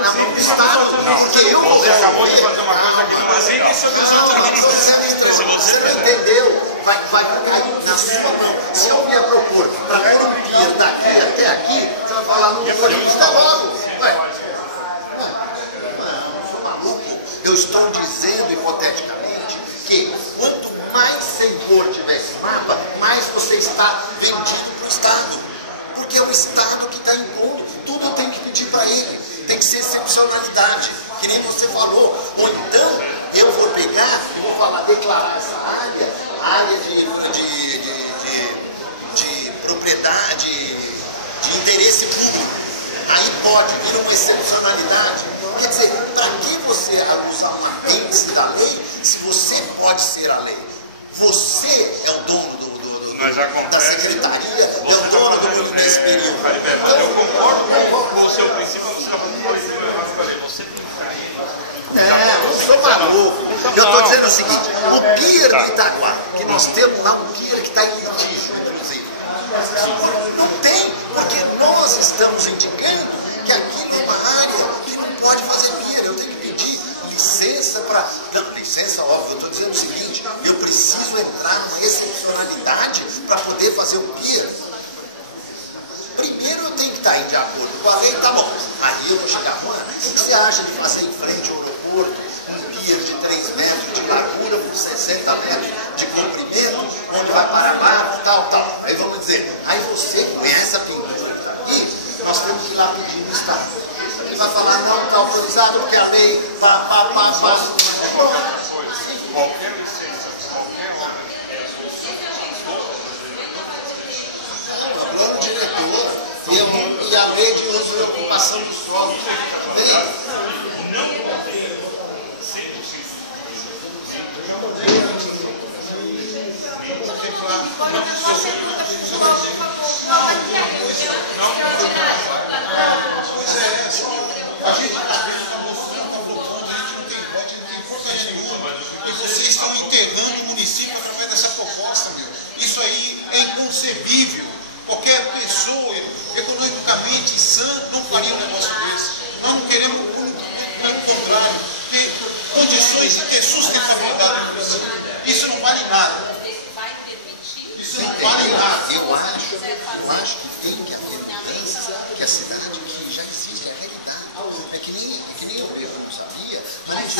na mão do Estado. Porque eu vou Você acabou de fazer uma coisa aqui no Brasil que seu Você não entendeu? Vai cair na sua mão. Se eu vier propor para ter um pier daqui até aqui, você vai falar, não vou está logo. Eu sou maluco. Eu estou dizendo, hipoteticamente, que quanto mais Senhor tiver esse mapa, mais você está vendido para o Estado. Porque é o Estado que está impondo. Tudo tem que pedir para ele. Tem que ser excepcionalidade, que nem você falou. Ou então, eu vou pegar e vou falar, declarar essa área de propriedade, de interesse público. Aí pode vir uma excepcionalidade. Quer dizer, para que você usar um apêndice da lei, se você pode ser a lei? Você é o dono da secretaria, é o dono do ministério. Eu concordo com o seu princípio, você já corrigiu errado com a lei. Você Eu sou maluco. Eu estou dizendo o seguinte, o pier do Itaguá, que nós temos lá um pier que está em litígio, inclusive. Não tem, porque nós estamos indicando que aqui é uma área que não pode fazer pier. Eu tenho que pedir licença para... Não, licença, óbvio, eu estou dizendo o seguinte, eu preciso entrar numa excepcionalidade para poder fazer o pier. Primeiro eu tenho que estar de acordo com a lei, tá bom. Aí eu vou chegar, mano, o que você acha de fazer em frente ao aeroporto um pier de 3 metros de largura por 60 metros de comprimento, onde vai para lá, tal. Aí vamos dizer, aí você conhece a pintura e nós temos que ir lá pedir no Estado. Ele vai falar, não está autorizado porque a lei qualquer licença, qualquer obra plano diretor e a lei de uso e ocupação do solo. A gente está mostrando, está propondo, a gente não tem porcaria nenhuma. E vocês estão enterrando o município através dessa proposta, meu. Isso aí é inconcebível. Qualquer pessoa economicamente sã não faria um negócio desse. Nós não queremos, pelo contrário, ter condições de ter sustentabilidade no município. Isso não vale nada. Isso não vale nada. Eu acho que tem que haver mudanças, que a cidade que já existe é a realidade. É que nem eu não sabia, mas